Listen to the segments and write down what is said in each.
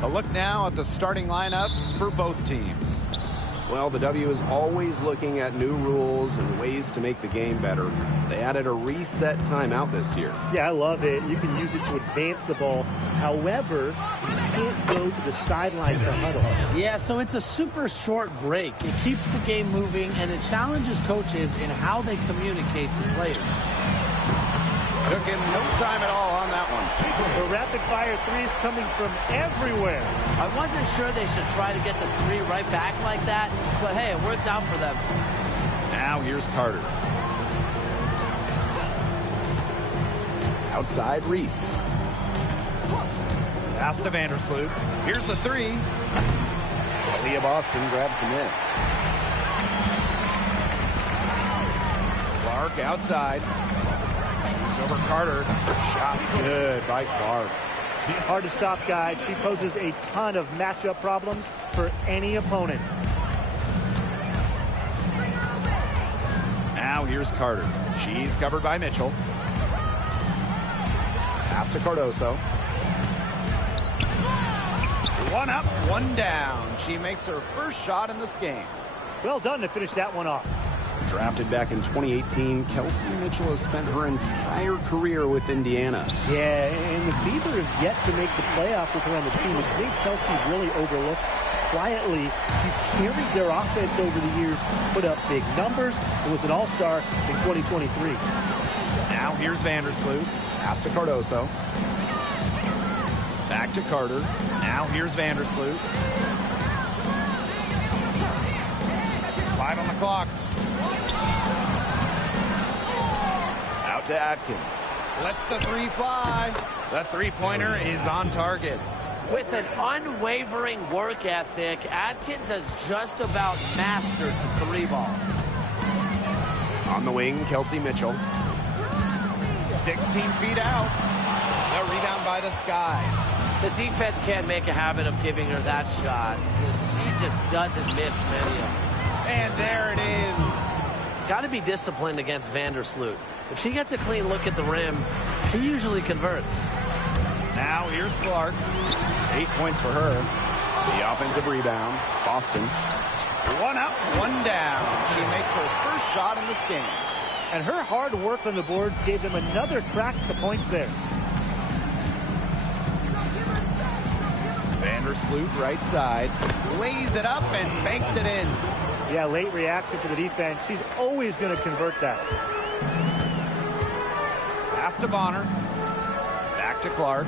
A look now at the starting lineups for both teams. Well, the W is always looking at new rules and ways to make the game better. They added a reset timeout this year. Yeah, I love it. You can use it to advance the ball. However, you can't go to the sideline to huddle. Yeah, so it's a super short break. It keeps the game moving, and it challenges coaches in how they communicate to players. Took him no time at all on that one. The rapid-fire threes coming from everywhere. I wasn't sure they should try to get the three right back like that, but hey, it worked out for them. Now here's Carter. Outside Reese. Pass to Vandersloot. Here's the three. Aaliyah Boston grabs the miss. Clark outside. Over Carter. Shots good by Clark. Hard to stop, guys. She poses a ton of matchup problems for any opponent. Now here's Carter. She's covered by Mitchell. Pass to Cardoso. One up, one down. She makes her first shot in this game. Well done to finish that one off. Drafted back in 2018, Kelsey Mitchell has spent her entire career with Indiana. Yeah, and the Fever have yet to make the playoff with her on the team. It's made Kelsey really overlooked. Quietly, she's carried their offense over the years, put up big numbers, and was an all-star in 2023. Now here's Vandersloot. Pass to Cardoso. Back to Carter. Now here's Vandersloot. 5 on the clock. Out to Atkins. Lets the three fly. The three-pointer is on target. With an unwavering work ethic, Atkins has just about mastered the three ball. On the wing, Kelsey Mitchell. 16 feet out. The rebound by the Sky. The defense can't make a habit of giving her that shot. She just doesn't miss many of them. And there it is. Got to be disciplined against Vandersloot. If she gets a clean look at the rim, she usually converts. Now here's Clark. 8 points for her. The offensive rebound. Boston. One up, one down. She makes her first shot in this game. And her hard work on the boards gave them another crack at the points there. Vandersloot right side. Lays it up and banks it in. Yeah, late reaction for the defense. She's always going to convert that. Pass to Bonner. Back to Clark.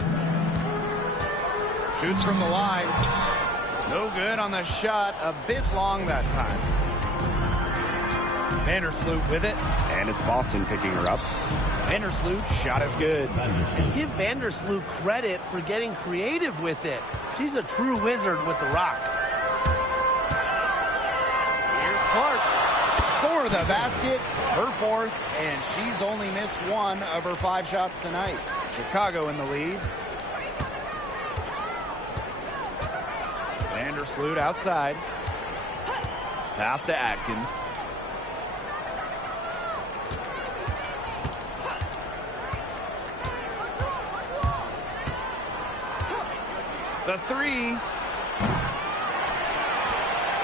Shoots from the line. No good on the shot. A bit long that time. Vandersloot with it. And it's Boston picking her up. Vandersloot, shot is good. Give Vandersloot credit for getting creative with it. She's a true wizard with the rock. Here's Clark for the basket, her fourth, and she's only missed one of her 5 shots tonight. Chicago in the lead. Vandersloot outside. Pass to Atkins. The three.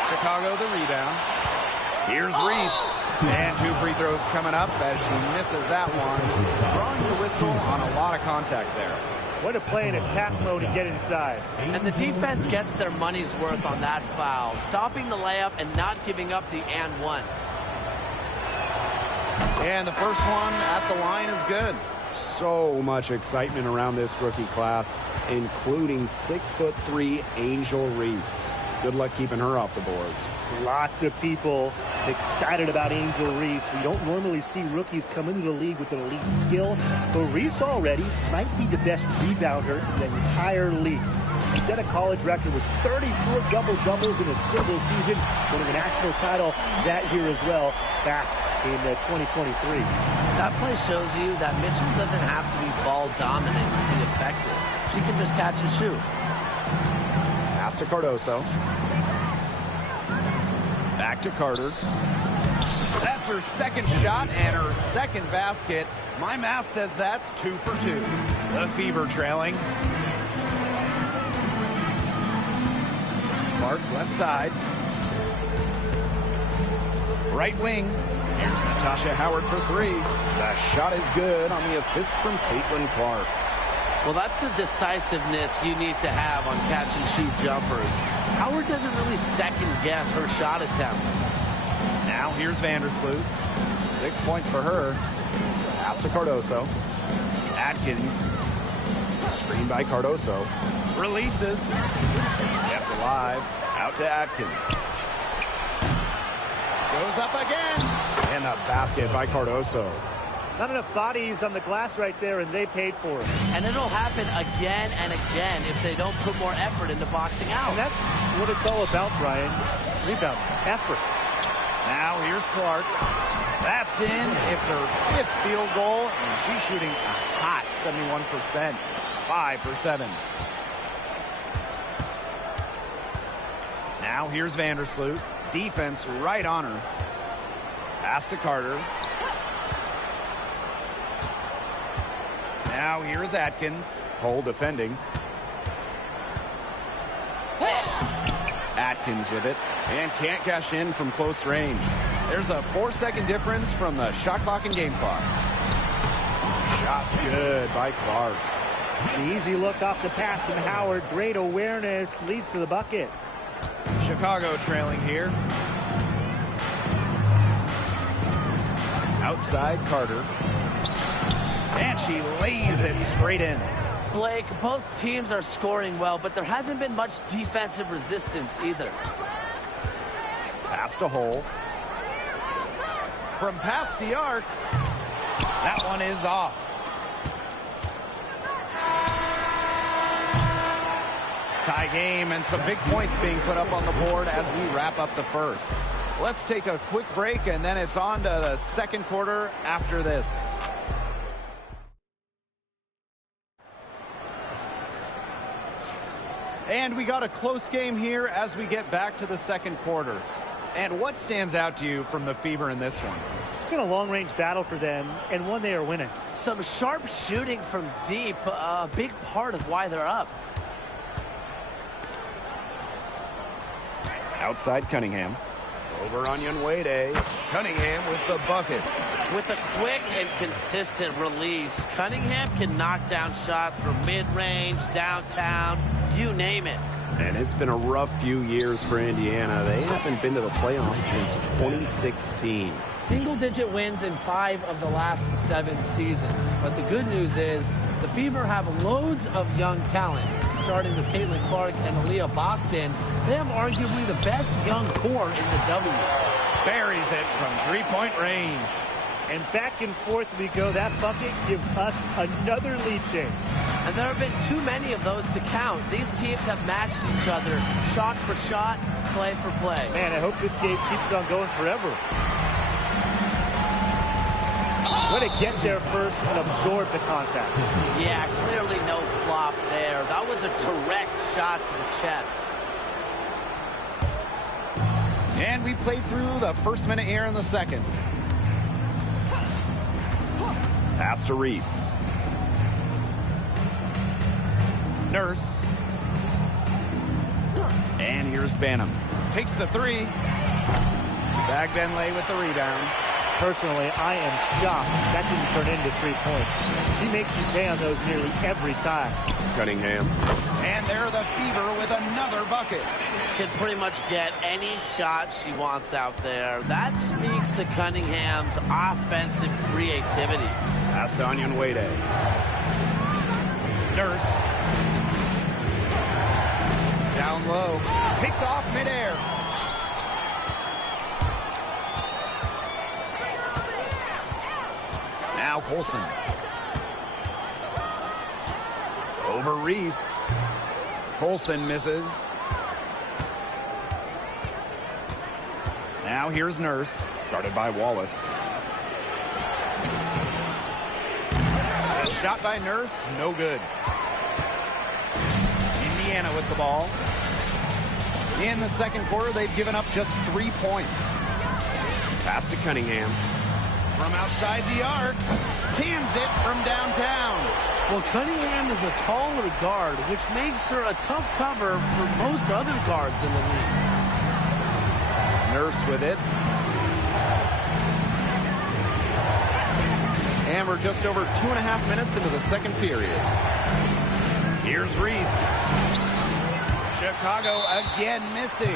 Chicago the rebound. Here's Reese. And 2 free throws coming up as she misses that one. Drawing the whistle on a lot of contact there. What a play in attack mode and get inside. And the defense gets their money's worth on that foul, stopping the layup and not giving up the and one. And the first one at the line is good. So much excitement around this rookie class, including 6'3" Angel Reese. Good luck keeping her off the boards. Lots of people excited about Angel Reese. We don't normally see rookies come into the league with an elite skill, but Reese already might be the best rebounder in the entire league. He set a college record with 34 double-doubles in a single season, winning a national title that year as well back in 2023. That play shows you that Mitchell doesn't have to be ball dominant to be effective. She can just catch and shoot. Pass to Cardoso. Back to Carter. That's her second shot and her second basket. My math says that's 2 for 2. The Fever trailing. Clark left side. Right wing. Here's Natasha Howard for three. The shot is good on the assist from Caitlin Clark. Well, that's the decisiveness you need to have on catch-and-shoot jumpers. Howard doesn't really second-guess her shot attempts. Now here's Vandersloot. 6 points for her. Pass to Cardoso. Atkins Screen by Cardoso. releases. Kept alive. Out to Atkins. Goes up again. And a basket by Cardoso. Not enough bodies on the glass right there, and they paid for it. And it'll happen again and again if they don't put more effort into boxing out. And that's what it's all about, Brian. Rebound, effort. Now here's Clark. That's in. It's her 5th field goal, and she's shooting a hot 71%. 5 for 7. Now here's Vandersloot. Defense right on her. Pass to Carter. Now here's Atkins. Hole defending. Atkins with it. And can't cash in from close range. There's a 4-second difference from the shot clock and game clock. Shot's good by Clark. The easy look off the pass from Howard. Great awareness. Leads to the bucket. Chicago trailing here. Outside Carter. And she lays it straight in. Blake, both teams are scoring well, but there hasn't been much defensive resistance either. Pass to Hole. From past the arc. That one is off. Tie game and some big points being put up on the board as we wrap up the first. Let's take a quick break, and then it's on to the second quarter after this. And we got a close game here as we get back to the second quarter. And what stands out to you from the Fever in this one? It's been a long-range battle for them, and one they are winning. Some sharp shooting from deep, a big part of why they're up. Outside Cunningham. Over on Wnba. Cunningham with the bucket. With a quick and consistent release, Cunningham can knock down shots from mid-range, downtown, you name it. And it's been a rough few years for Indiana. They haven't been to the playoffs since 2016. Single-digit wins in 5 of the last 7 seasons. But the good news is the Fever have loads of young talent. Starting with Caitlin Clark and Aaliyah Boston, they have arguably the best young core in the W. Buries it from three-point range. And back and forth we go. That bucket gives us another lead change. And there have been too many of those to count. These teams have matched each other shot for shot, play for play. Man, I hope this game keeps on going forever. Way to get there first and absorb the contact. Yeah, clearly no flop there. That was a direct shot to the chest. And we played through the first minute here in the second. Pass to Reese. Nurse. And here's Banham. Takes the three. Bagdenley with the rebound. Personally, I am shocked that didn't turn into 3 points. She makes you pay on those nearly every time. Cunningham. And there the Fever with another bucket. Can pretty much get any shot she wants out there. That speaks to Cunningham's offensive creativity. Pass to Wnba. Nurse. Down low. Picked off midair. Now Colson. Over Reese. Colson misses. Now here's Nurse. Guarded by Wallace. A shot by Nurse, no good. Indiana with the ball. In the second quarter, they've given up just 3 points. Pass to Cunningham. from outside the arc. Cans it from downtown. Well, Cunningham is a taller guard, which makes her a tough cover for most other guards in the league. Nurse with it. And we're just over 2.5 minutes into the second period. Here's Reese. Chicago again missing.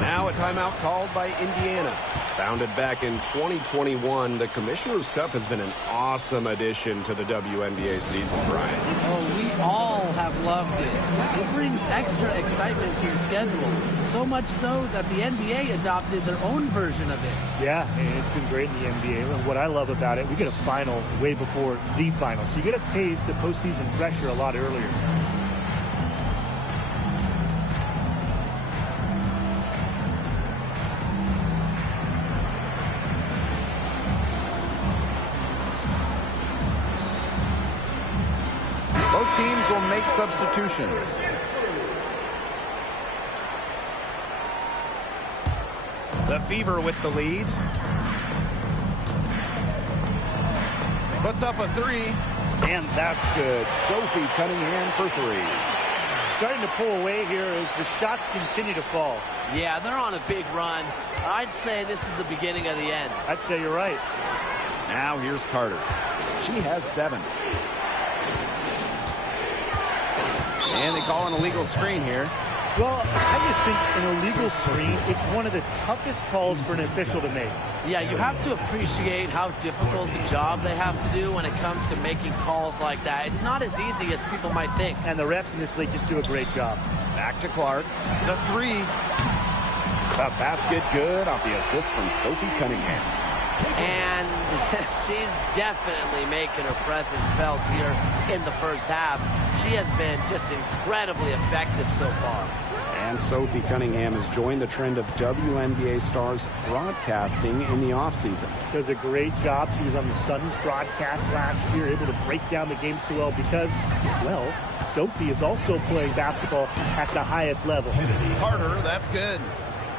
Now a timeout called by Indiana. Founded back in 2021, the Commissioner's Cup has been an awesome addition to the WNBA season, Brian. Oh, we all have loved it. It brings extra excitement to the schedule. So much so that the NBA adopted their own version of it. Yeah, and it's been great in the NBA. And what I love about it, we get a final way before the final. So you get a taste of postseason pressure a lot earlier. Both teams will make substitutions. The Fever with the lead. Puts up a three. And that's good. Sophie Cunningham for three. Starting to pull away here as the shots continue to fall. Yeah, they're on a big run. I'd say this is the beginning of the end. I'd say you're right. Now here's Carter. She has 7. And they call an illegal screen here. Well, I just think an illegal screen, it's one of the toughest calls for an official to make. Yeah, you have to appreciate how difficult the job they have to do when it comes to making calls like that. It's not as easy as people might think. And the refs in this league just do a great job. Back to Clark. The three. A basket good off the assist from Sophie Cunningham. And she's definitely making her presence felt here in the first half. She has been just incredibly effective so far. And Sophie Cunningham has joined the trend of WNBA stars broadcasting in the offseason. Does a great job. She was on the Suns broadcast last year, able to break down the game so well because, well, Sophie is also playing basketball at the highest level. Carter, that's good.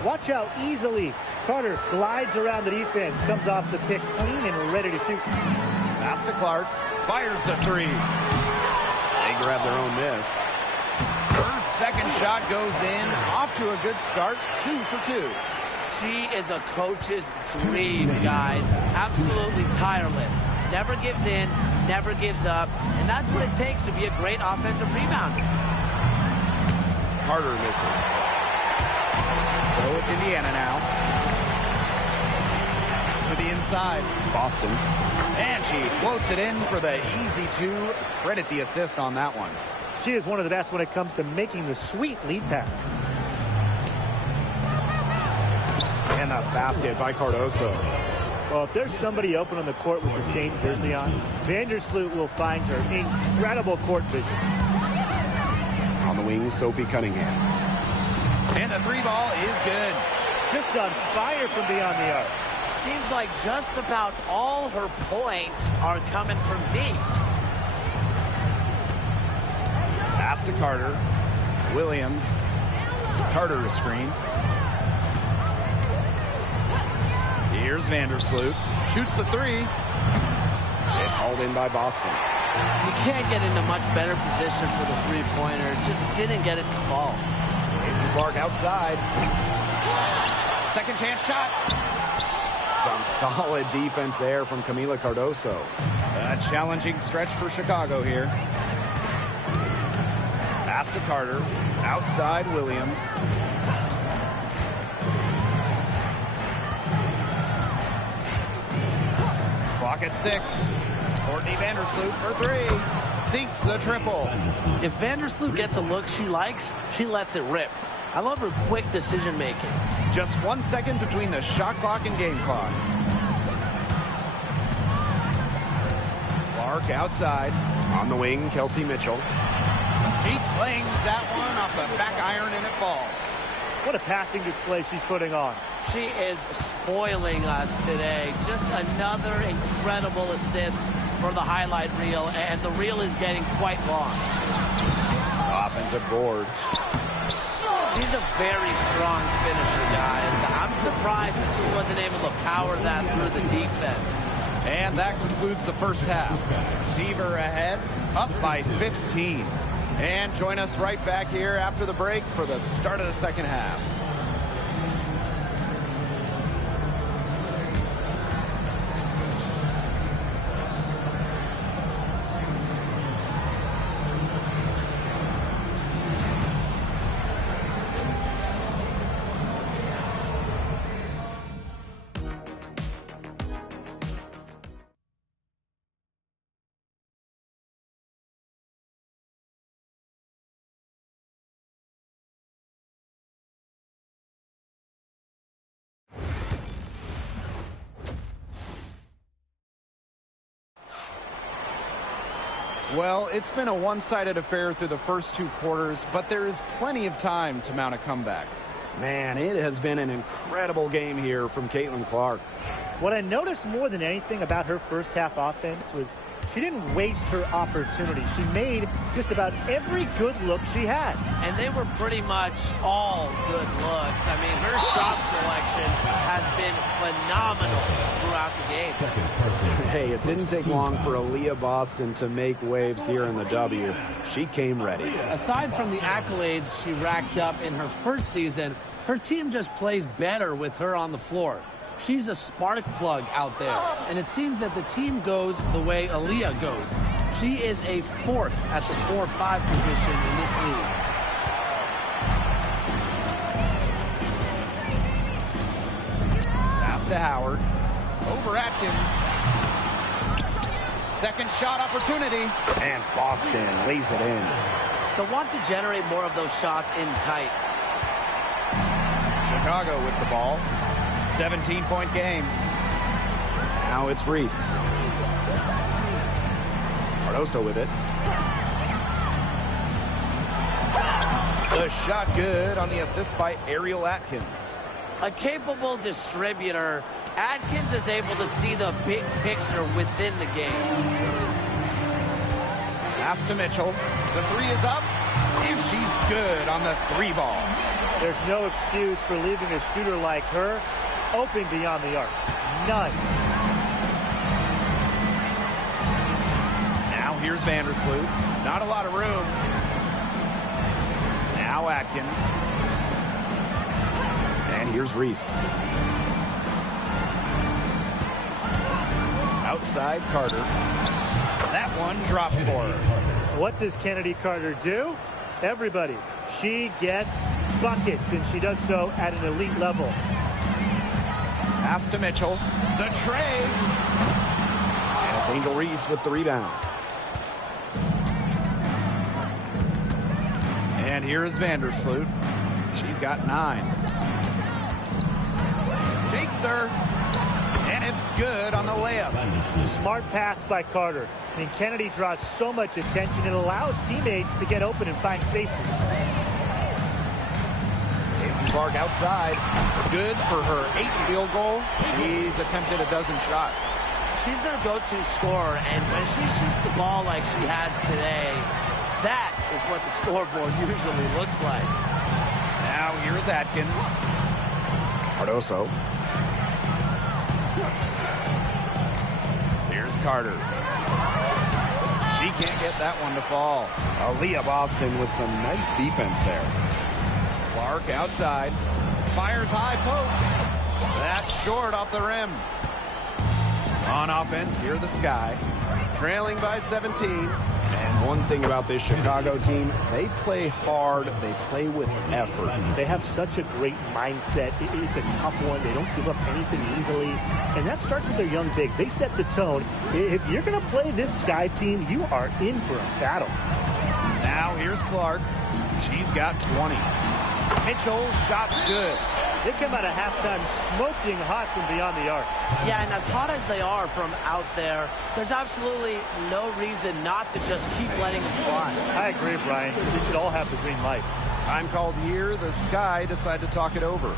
Watch out easily. Carter glides around the defense, comes off the pick clean and ready to shoot. Pass to Clark. Fires the three. They grab their own miss. Her second shot goes in. Off to a good start. 2 for 2. She is a coach's dream, guys. Absolutely tireless. Never gives in, never gives up. And that's what it takes to be a great offensive rebounder. Carter misses. So it's Indiana now. To the inside. Boston. And she floats it in for the easy 2. Credit the assist on that one. She is one of the best when it comes to making the sweet lead pass. And a basket by Cardoso. Well, if there's somebody open on the court with the same jersey on, Vandersloot will find her. Incredible court vision. On the wing, Sophie Cunningham. And the 3 ball is good. Just on fire from beyond the arc. Seems like just about all her points are coming from deep. Pass to Carter. Williams. Carter to screen. Here's Vandersloot. Shoots the 3. It's hauled in by Boston. You can't get into much better position for the three-pointer. Just didn't get it to fall. Clark outside. Second chance shot. Some solid defense there from Camila Cardoso. A challenging stretch for Chicago here. Pass to Carter. Outside Williams. Clock at 6. Courtney Vandersloot for 3. Sinks the triple. If Vandersloot gets a look she likes, she lets it rip. I love her quick decision making. Just 1 second between the shot clock and game clock. Clark outside. On the wing, Kelsey Mitchell. She clings that one off the back iron and it falls. What a passing display she's putting on. She is spoiling us today. Just another incredible assist for the highlight reel, and the reel is getting quite long. Offensive board. She's a very strong finisher, guys. I'm surprised that she wasn't able to power that through the defense. And that concludes the first half. Fever ahead, up by 15. And join us right back here after the break for the start of the second half. Well, it's been a one-sided affair through the first two quarters, but there is plenty of time to mount a comeback. Man, it has been an incredible game here from Caitlin Clark. What I noticed more than anything about her first half offense was she didn't waste her opportunity. She made just about every good look she had. And they were pretty much all good looks. I mean, her shot selection has been phenomenal throughout the game. Hey, it didn't take long for Aaliyah Boston to make waves here in the W. She came ready. Aside from the accolades she racked up in her first season, her team just plays better with her on the floor. She's a spark plug out there, and it seems that the team goes the way Aaliyah goes. She is a force at the 4-5 position in this league. Pass to Howard. Over Atkins. Second shot opportunity. And Boston lays it in. They'll want to generate more of those shots in tight. Chicago with the ball. 17-point game. Now it's Reese. Cardoso with it. The shot good on the assist by Ariel Atkins. A capable distributor, Atkins is able to see the big picture within the game. Pass to Mitchell. The three is up, and she's good on the three ball. There's no excuse for leaving a shooter like her open beyond the arc. None. Now here's Vandersloot. Not a lot of room. Now Atkins. And here's Reese. Outside Carter. That one drops for her. What does Kennedy Carter do? Everybody. She gets buckets, and she does so at an elite level. Pass to Mitchell. The tray. And it's Angel Reese with the rebound. And here is Vandersloot. She's got 9. Shakes her. And it's good on the layup. Smart pass by Carter. I mean, Kennedy draws so much attention. It allows teammates to get open and find spaces. Clark outside. Good for her 8th field goal. She's attempted a dozen shots. She's their go-to scorer, and when she shoots the ball like she has today, that is what the scoreboard usually looks like. Now here is Atkins. Cardoso. Here's Carter. She can't get that one to fall. Aaliyah Boston with some nice defense there. Clark outside. Fires high post. That's short off the rim. On offense, here the Sky. Trailing by 17. And one thing about this Chicago team, they play hard, they play with effort. They have such a great mindset. It's a tough one. They don't give up anything easily. And that starts with their young bigs. They set the tone. If you're going to play this Sky team, you are in for a battle. Now here's Clark. She's got 20. Mitchell, shot's good. They come out of halftime smoking hot from beyond the arc. Yeah, and as hot as they are from out there, there's absolutely no reason not to just keep letting them fly. I agree, Brian. We should all have the green light. Time called here. The Sky decide to talk it over.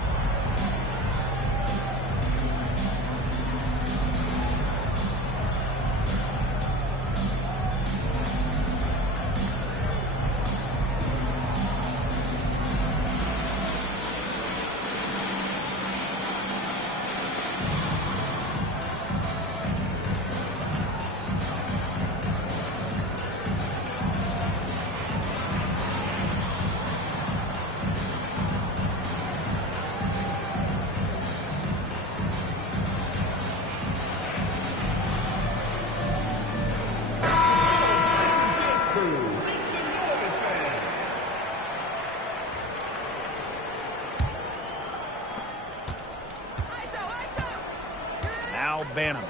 Banham.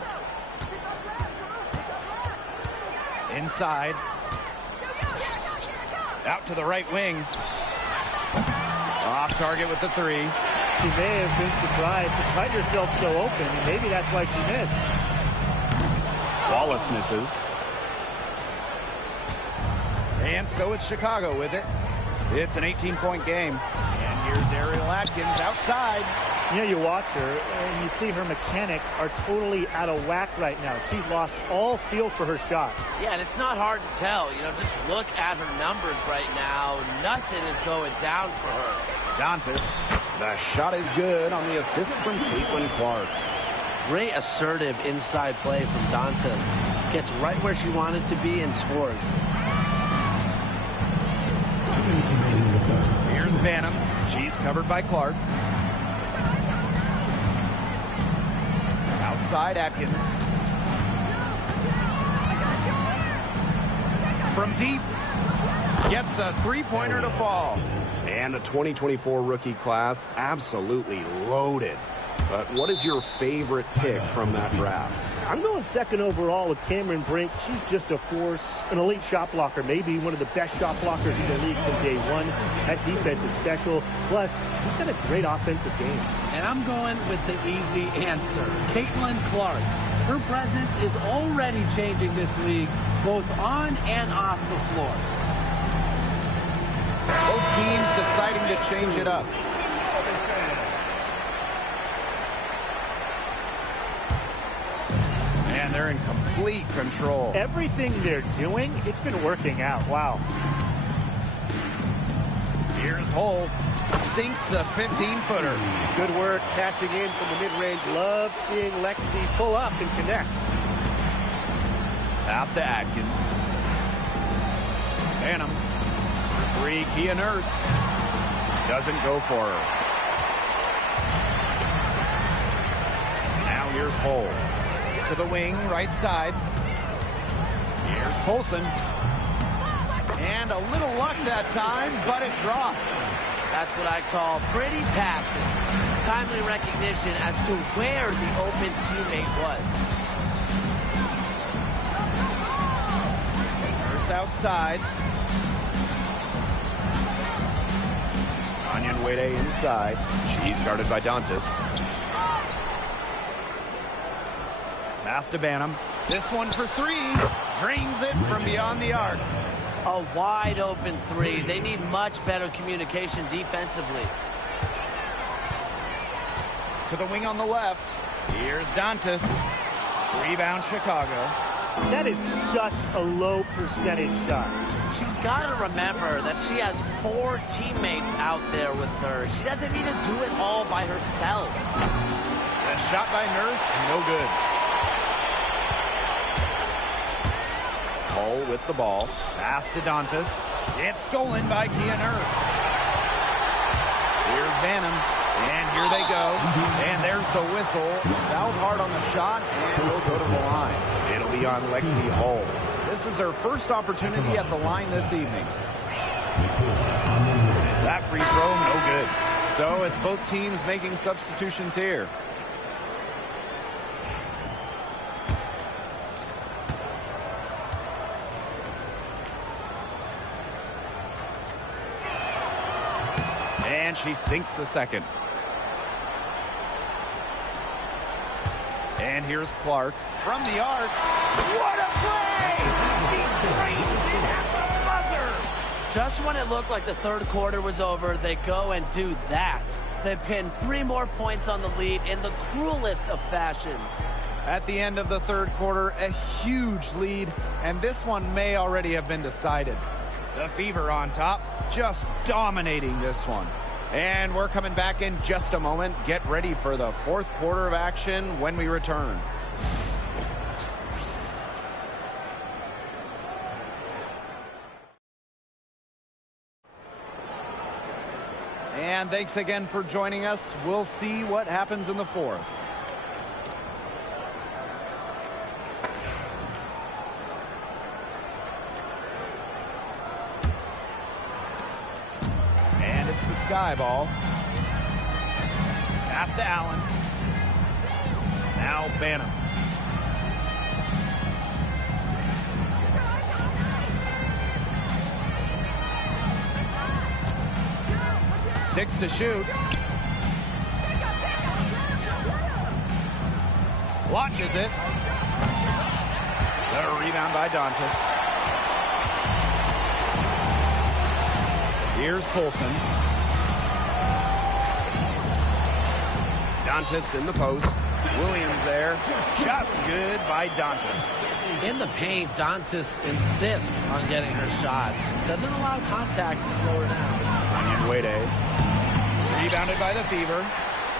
Inside. Out to the right wing. Off target with the three. She may have been surprised to find herself so open, and maybe that's why she missed. Wallace misses. And so it's Chicago with it. It's an 18-point game. And here's Ariel Atkins outside. You know, you watch her, and you see her mechanics are totally out of whack right now. She's lost all feel for her shot. Yeah, and it's not hard to tell. You know, just look at her numbers right now. Nothing is going down for her. Dantas. The shot is good on the assist from Caitlin Clark. Great assertive inside play from Dantas. Gets right where she wanted to be and scores. Here's Banham. She's covered by Clark. Outside Atkins. From deep. Gets a three-pointer to fall. And the 2024 rookie class absolutely loaded. But what is your favorite pick from that draft? I'm going second overall with Cameron Brink. She's just a force, an elite shot blocker, maybe one of the best shot blockers in the league from day one. That defense is special. Plus, she's got a great offensive game. And I'm going with the easy answer, Caitlin Clark. Her presence is already changing this league, both on and off the floor. Both teams deciding to change it up. And they're in complete control. Everything they're doing, it's been working out. Wow. Here's Hull. Sinks the 15-footer. Good work cashing in from the mid-range. Love seeing Lexi pull up and connect. Pass to Atkins. Banham. Three, Kia Nurse. Doesn't go for her. Now here's Hull. To the wing, right side. Here's Colson. And a little luck that time, but it drops. That's what I call pretty passing. Timely recognition as to where the open teammate was. First outside. Wnba inside. She's guarded by Dantas. Pass to Banham. This one for three. Drains it from beyond the arc. A wide open three. They need much better communication defensively. To the wing on the left. Here's Dantas. Rebound Chicago. That is such a low percentage shot. She's got to remember that she has 4 teammates out there with her. She doesn't need to do it all by herself. That shot by Nurse, no good. Hull with the ball. Pass to Dantas. It's stolen by Kia Nurse. Here's Banham. And here they go. And there's the whistle. Fouled hard on the shot, and will go to the line. It'll be on Lexi Hull. This is her first opportunity at the line this evening. That free throw, no good. So it's both teams making substitutions here. And she sinks the second. And here's Clark from the arc. What a play! She drains it at the buzzer. Just when it looked like the third quarter was over, they go and do that. They pin 3 more points on the lead in the cruelest of fashions. At the end of the third quarter, a huge lead, and this one may already have been decided. The Fever on top, just dominating this one. And we're coming back in just a moment. Get ready for the fourth quarter of action when we return. And thanks again for joining us. We'll see what happens in the fourth. And it's the sky ball. Pass to Allen. Now Banham. 6 to shoot. Launches it. The rebound by Dantas. Here's Colson. Dantas in the post. Williams there. Shots good by Dantas. In the paint, Dantas insists on getting her shots. Doesn't allow contact to slow her down. Wnba. Rebounded by the Fever.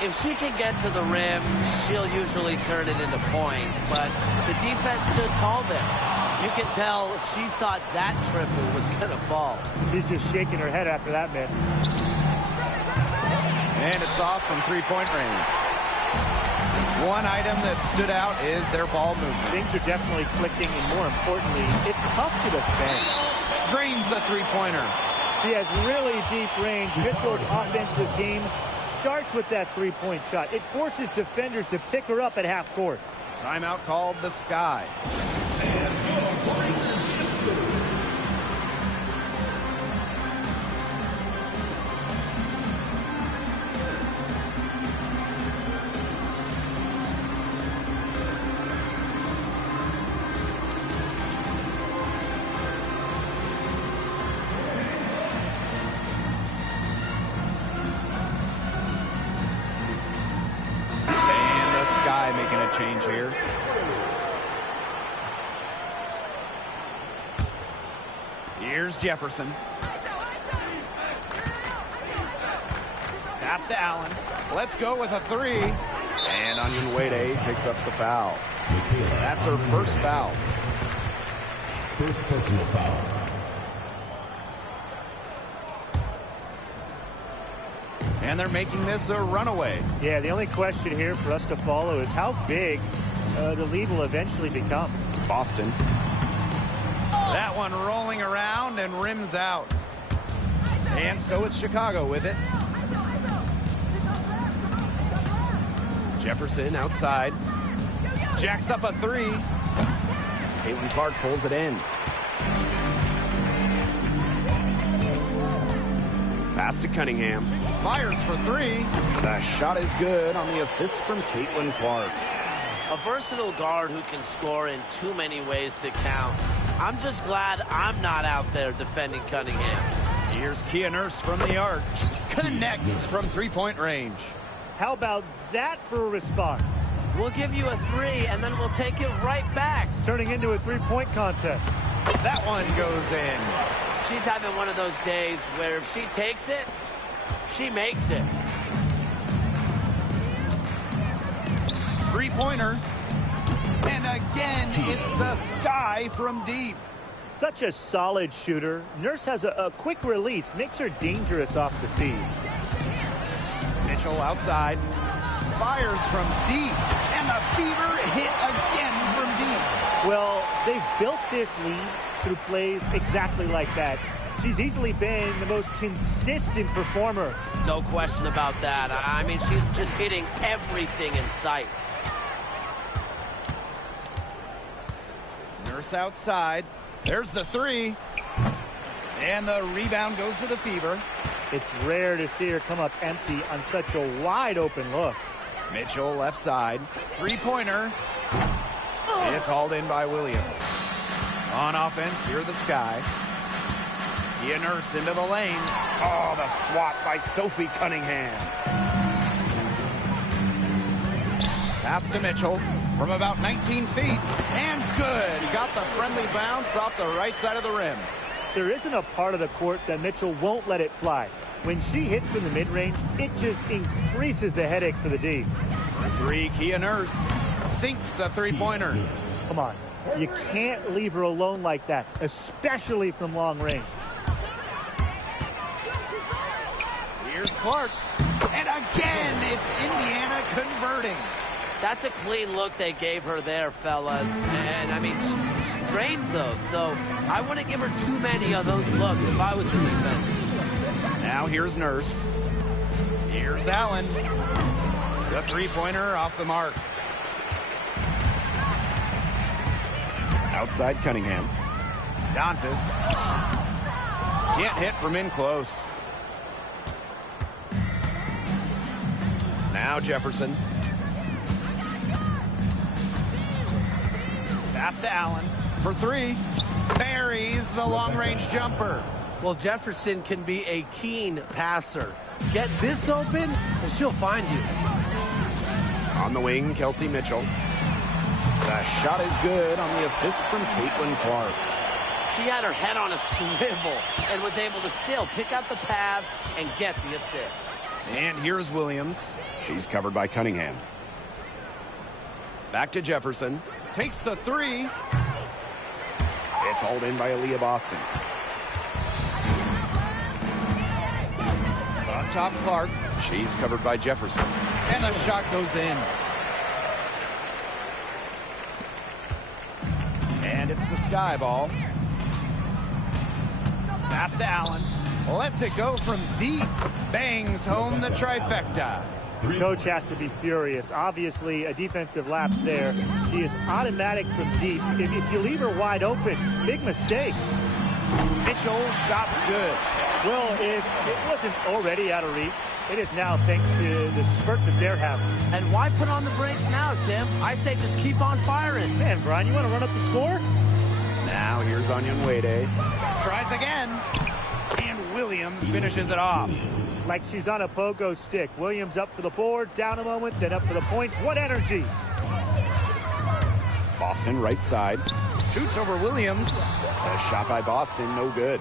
If she can get to the rim, she'll usually turn it into points, but the defense stood tall there. You can tell she thought that triple was going to fall. She's just shaking her head after that miss. And it's off from three-point range. One item that stood out is their ball movement. Things are definitely clicking, and more importantly, it's tough to defend. Drains the three-pointer. She has really deep range. Mitchell's offensive game starts with that three-point shot. It forces defenders to pick her up at half court. Timeout called the Sky. Making a change here. Here's Jefferson. Pass to Allen. Let's go with a three. And Wnba picks up the foul. That's her first foul. First personal foul. And they're making this a runaway. Yeah, the only question here for us to follow is how big the lead will eventually become. Boston. That one rolling around and rims out. And so it's Chicago with it. Jefferson outside. Jacks up a three. Caitlin Clark pulls it in. Pass to Cunningham. Fires for three. The shot is good on the assist from Caitlin Clark. A versatile guard who can score in too many ways to count. I'm just glad I'm not out there defending Cunningham. Here's Kia Nurse from the arc. Connects from three-point range. How about that for a response? We'll give you a three, and then we'll take it right back. It's turning into a three-point contest. That one goes in. She's having one of those days where if she takes it, she makes it. Three-pointer. And again, it's the Sky from deep. Such a solid shooter. Nurse has a quick release, makes her dangerous off the feed. Mitchell outside. Fires from deep. And the Fever hit again from deep. Well, they've built this lead through plays exactly like that. She's easily been the most consistent performer. No question about that. I mean, she's just hitting everything in sight. Nurse outside. There's the three. And the rebound goes to the Fever. It's rare to see her come up empty on such a wide open look. Mitchell left side. Three-pointer. It's hauled in by Williams. On offense, here the Sky. Kia Nurse into the lane. Oh, the swat by Sophie Cunningham. Pass to Mitchell from about 19 feet. And good. Got the friendly bounce off the right side of the rim. There isn't a part of the court that Mitchell won't let it fly. When she hits from the mid-range, it just increases the headache for the D. For three, Kia Nurse sinks the three-pointer. Come on. You can't leave her alone like that, especially from long range. Here's Clark. And again, it's Indiana converting. That's a clean look they gave her there, fellas. And, I mean, she drains those. So I wouldn't give her too many of those looks if I was in defense. Now here's Nurse. Here's Allen. The three-pointer off the mark. Outside Cunningham. Dantas. Can't hit from in close. Now Jefferson. Pass to Allen for three. Buries the long-range jumper. Well, Jefferson can be a keen passer. Get this open, and she'll find you. On the wing, Kelsey Mitchell. The shot is good on the assist from Caitlin Clark. She had her head on a swivel and was able to still pick out the pass and get the assist. And here's Williams. She's covered by Cunningham. Back to Jefferson. Takes the three. It's hauled in by Aaliyah Boston. Up top, Clark. She's covered by Jefferson. And the shot goes in. And it's the Sky ball. Pass to Allen. Lets it go from deep. Bangs home the trifecta. Coach has to be furious. Obviously, a defensive lapse there. She is automatic from deep. If you leave her wide open, big mistake. Mitchell, shot's good. Well, it wasn't already out of reach. It is now thanks to the spurt that they're having. And why put on the brakes now, Tim? I say just keep on firing. Man, Brian, you want to run up the score? Now here's Wnba. Tries again. And Williams finishes it off. Like she's on a pogo stick. Williams up for the board, down a moment, then up for the point. What energy! Boston right side. Shoots over Williams. The shot by Boston, no good.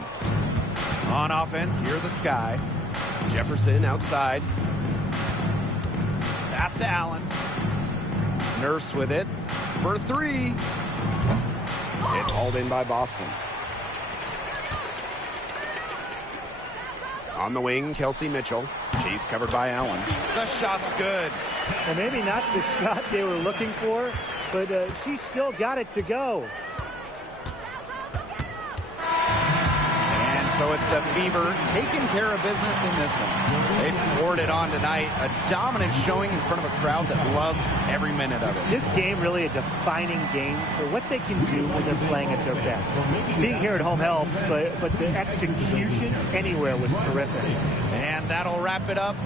On offense, here the Sky. Jefferson outside. Pass to Allen. Nurse with it for three. It's hauled in by Boston. On the wing, Kelsey Mitchell. She's covered by Allen. The shot's good. And maybe not the shot they were looking for, but she still got it to go. And so it's the Fever taking care of business in this one. They poured it on tonight. A dominant showing in front of a crowd that loved every minute of it. This game really a defining game for what they can do when they're playing at their best. Being here at home helps, but the execution anywhere was terrific. And that'll wrap it up.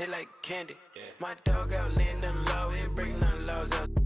taste like candy. My dog out laying them low, it bring none lows up.